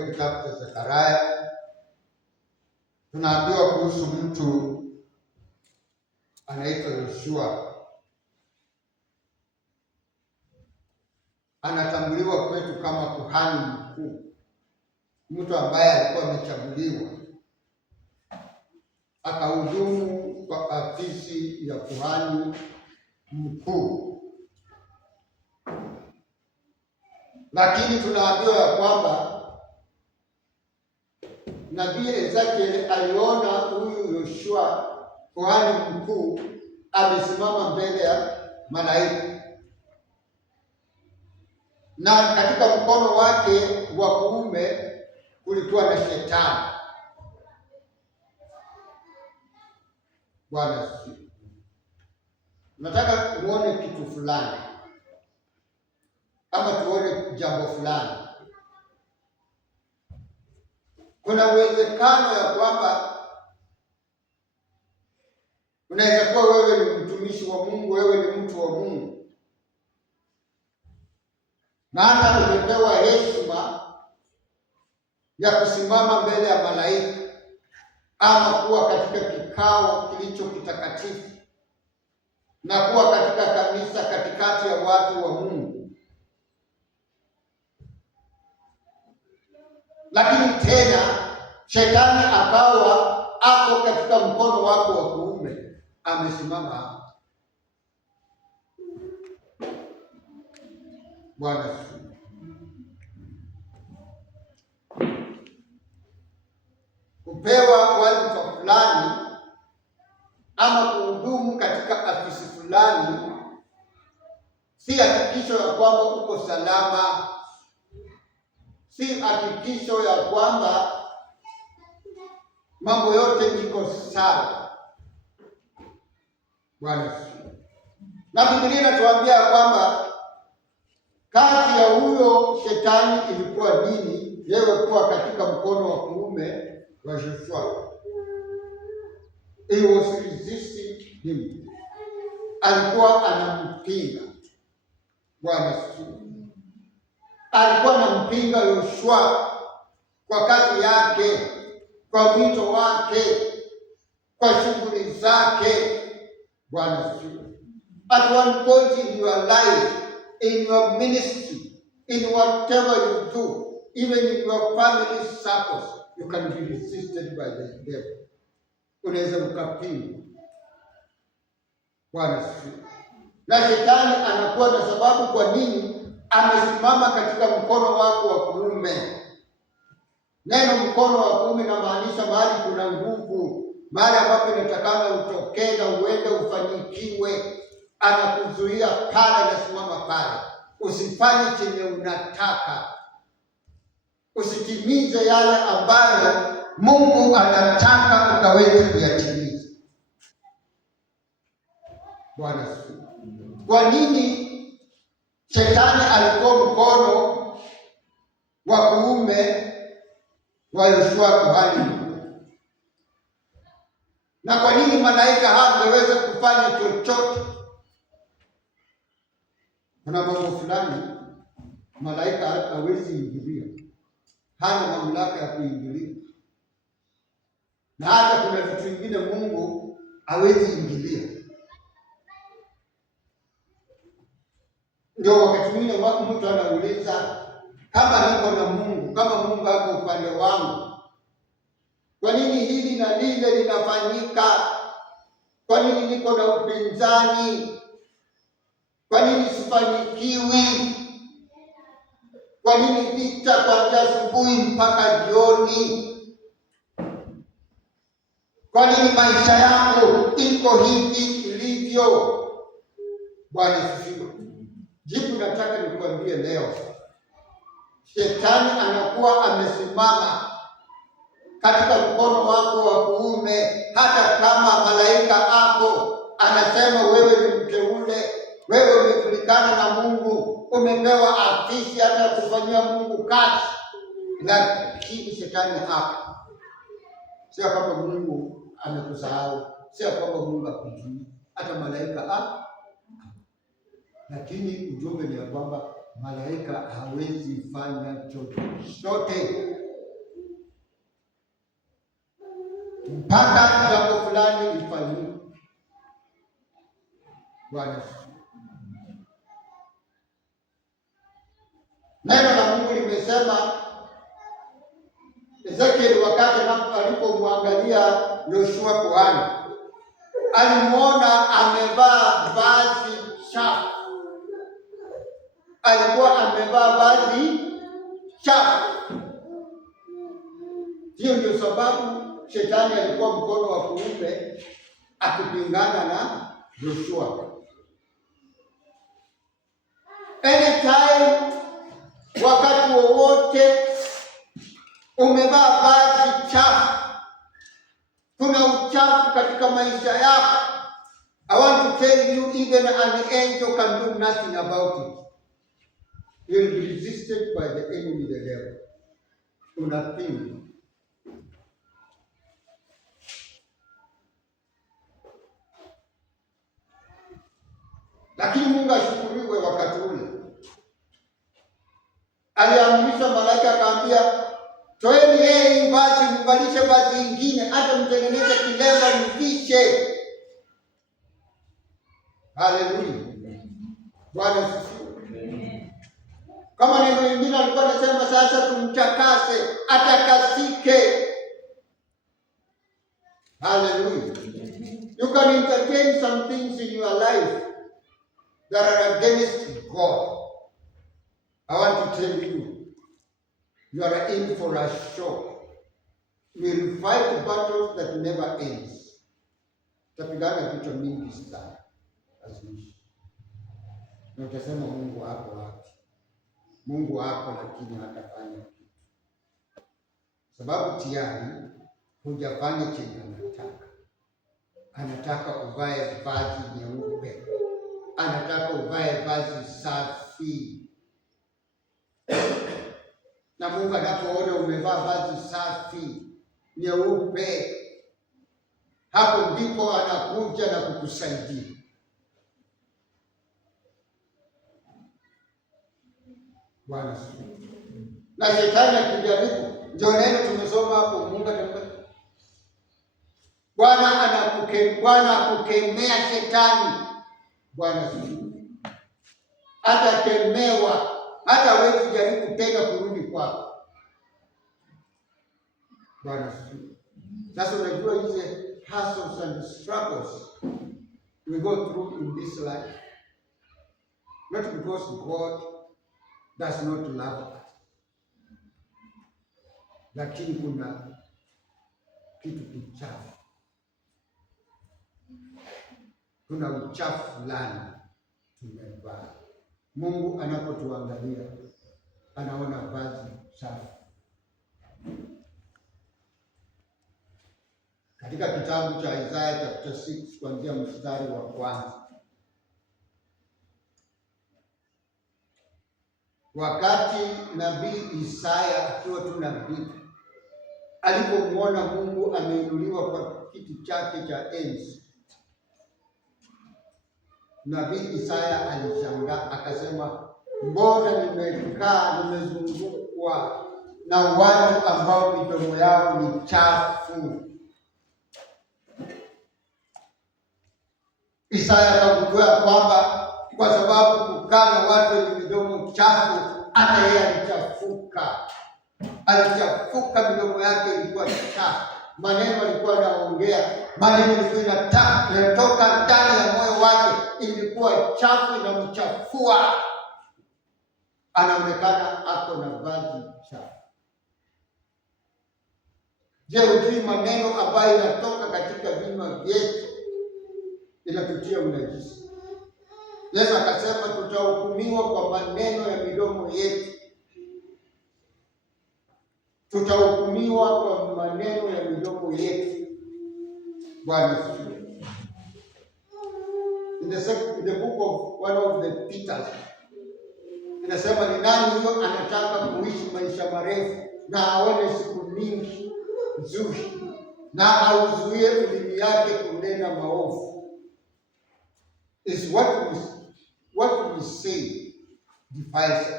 kile kitabu cha Zekaria, tunaambiwa kuhusu mtu anaitwa Yoshua. Anatambuliwa kwetu kama kuhani mkuu, mtu ambaye alikuwa amechaguliwa akahudumu kwa afisi ya kuhani mkuu. Lakini tunaambiwa ya kwamba nabii Ezekiel aliona huyu Yoshua kuhani mkuu amesimama mbele ya malaika, na katika mkono wake wa kuume kulikuwa na shetani. Bwana asifiwe. Nataka tuone kitu fulani ama tuone jambo fulani. Kuna uwezekano ya kwamba unaweza kuwa wewe ni mtumishi wa Mungu, wewe ni mtu wa Mungu, na hata umepewa heshima ya kusimama mbele ya malaika ama kuwa katika kikao kilicho kitakatifu na kuwa katika kanisa katikati ya watu wa Mungu. Lakini tena shetani akawa ako katika mkono wako wa kuume, amesimama hapo. Bwana asifiwe. Kupewa wadhifa fulani ama kuhudumu katika afisi fulani si hakikisho ya kwamba uko salama, si hakikisho ya kwamba mambo yote iko sawa. Bwana asifiwe. Na Biblia inatuambia kwamba kazi ya huyo shetani ilikuwa nini? Yeye kuwa katika mkono wa kuume wa Yoshua. He was resisting him. Alikuwa anampinga. Bwana asifiwe. Alikuwa anampinga Yoshua kwa kazi yake, kwa wito wake, kwa shughuli zake. Bwana asifiwe. At one point in your life, in your ministry, in whatever you do, even in your family circles, you can be resisted by the devil. Unaweza ukapingwa. Bwana asifiwe. Na shetani anakuwa na sababu kwa nini amesimama katika mkono wako wa kuume. Neno mkono wa kuume inamaanisha mahali kuna nguvu, mahali ambapo inatakana utokee na uende ufanikiwe. Anakuzuia pale, anasimama pale. Usifanye chenye unataka, usitimize yale ambayo Mungu anataka ukaweze kuyatimiza. Bwana asifiwe. Kwa nini shetani alikuwa mkono wa kuume wa Yoshua kuhani mkuu? Na kwa nini malaika hangeweza kufanya chochote? Kuna mambo fulani malaika hawezi ingilia, hana mamlaka ya kuingilia. Na hata kuna vitu vingine Mungu hawezi ingilia. Ndio wakati mwingine mtu anauliza, kama niko na Mungu, kama Mungu ako upande wangu, kwa nini hili na lile linafanyika? Kwa nini niko na upinzani? Kwa nini sifanikiwi? Kwa nini vita kuanzia asubuhi mpaka jioni? Kwa nini maisha yangu iko hivi ilivyo? Bwana asifiwe. Jibu nataka nikwambie leo, shetani anakuwa amesimama katika mkono wako wa kuume. Hata kama malaika ako anasema wewe ni mteule, wewe umejulikana na Mungu, umepewa afisi hata kufanyia Mungu kazi, lakini shetani hapa. Sio kama Mungu amekusahau, sio kama Mungu hakujui, hata malaika lakini ujumbe ni kwamba malaika hawezi fanya chochote. mpaka jambo fulani lifanyike. Bwana, neno la Mungu limesema Ezekiel wakati alipomwangalia Yoshua kuhani, alimuona amevaa vazi chafu. Alikuwa amevaa vazi chafu. Hiyo ndio sababu shetani alikuwa mkono wa kuume akipingana na Yoshua. Anytime, wakati wowote umevaa vazi chafu, kuna uchafu katika maisha yako, I want to tell you, even an angel can do nothing about it. You will be resisted by the enemy, the devil. Unapinga. Lakini Mungu ashukuriwe, wakati ule aliamrisha malaika akaambia, toeni yeye vazi, mvalishe vazi ingine, hata mtengeneze kilemba mvishe. Haleluya. Bwana asifiwe. Kama neno lingine alikuwa anasema sasa tumtakase, atakasike. Haleluya. You can entertain some things in your life that are against God. I want to tell you, you are in for a show. We will fight battles that never ends. Tapigana vita mingi sana. Na utasema Mungu wako wapi? Mungu wako lakini hatafanya kitu. Sababu tayari hujafanya chenye anataka. Anataka uvae vazi nyeupe. Anataka uvae vazi safi. Na Mungu anapoona umevaa vazi safi nyeupe, hapo ndipo anakuja na kukusaidia. Bwana asifiwe. Na shetani akijaribu, ndio neno tumesoma hapo, Mungu atamwambia Bwana akukemea shetani. Bwana asifiwe. Atakemewa, hata wewe kujaribu tena kurudi kwako. Bwana asifiwe. Sasa unajua hizi hassles and struggles we go through in this life, not because God does not love us, lakini kuna kitu kichafu, kuna uchafu fulani tumevaa. Mungu anapotuangalia anaona vazi safi. Katika kitabu cha Isaya chapter 6 kuanzia mstari wa kwanza, wakati nabii Isaya akiwa tu nabii alipomwona Mungu ameinuliwa kwa kiti chake cha enzi, nabii Isaya alishangaa akasema, mbona nimezungukwa na watu ambao midomo yao ni chafu? Isaya akagundua kwamba kwa sababu kukaa na watu wenye midomo chafu, hata yeye alichafuka. Alichafuka, midomo yake ilikuwa chafu. Maneno alikuwa anaongea, maneno ilikuwa inatoka ndani ya moyo wake, ilikuwa chafu, inamchafua. Anaonekana ako na vazi chafu. Je, hujui maneno ambayo inatoka katika vinywa vyetu inatutia unajisi? Yesu akasema tutahukumiwa kwa maneno ya midomo yetu. Tutahukumiwa kwa maneno ya midomo yetu. Bwana asifiwe. In the book of one of the Peters, inasema ni nani huyo anataka kuishi maisha marefu na aone siku mingi nzuri na auzuie ulimi yake kunena maovu? Is what we say defiles us.